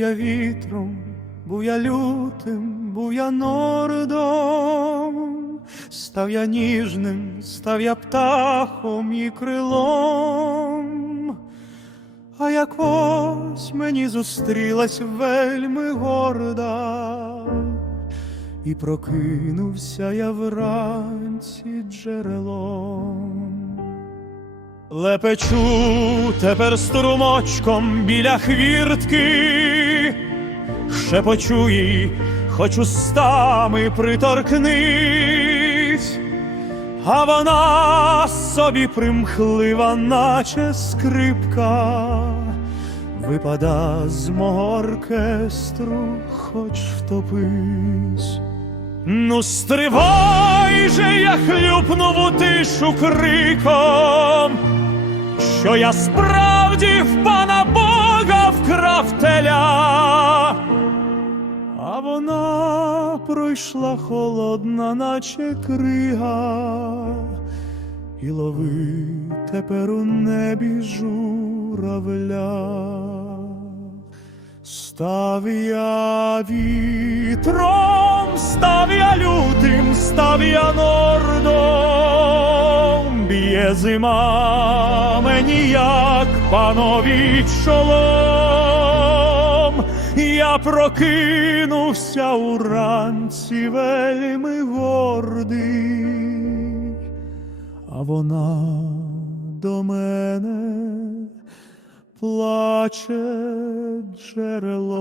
я вітром, був я лютим, був я нордом, став я ніжним, став я птахом і крилом. А якось мені зустрілась вельми горда, і прокинувся я вранці джерелом. Лепечу тепер струмочком біля хвіртки, шепочу їй, хоч устами приторкнись, а вона собі примхлива, наче скрипка, випада з мого оркестру, хоч втопись. Ну, стривай же, я хлюпнув у тишу криком, що я справді в пана Бога вкрав теля, пройшла холодна, наче крига, і лови тепер у небі журавля. Став я вітром, став я лютим, став я нордом, б'є зима мені, як панові чолом. Я прокинувся уранці вельми гордий, а вона до мене плаче джерело.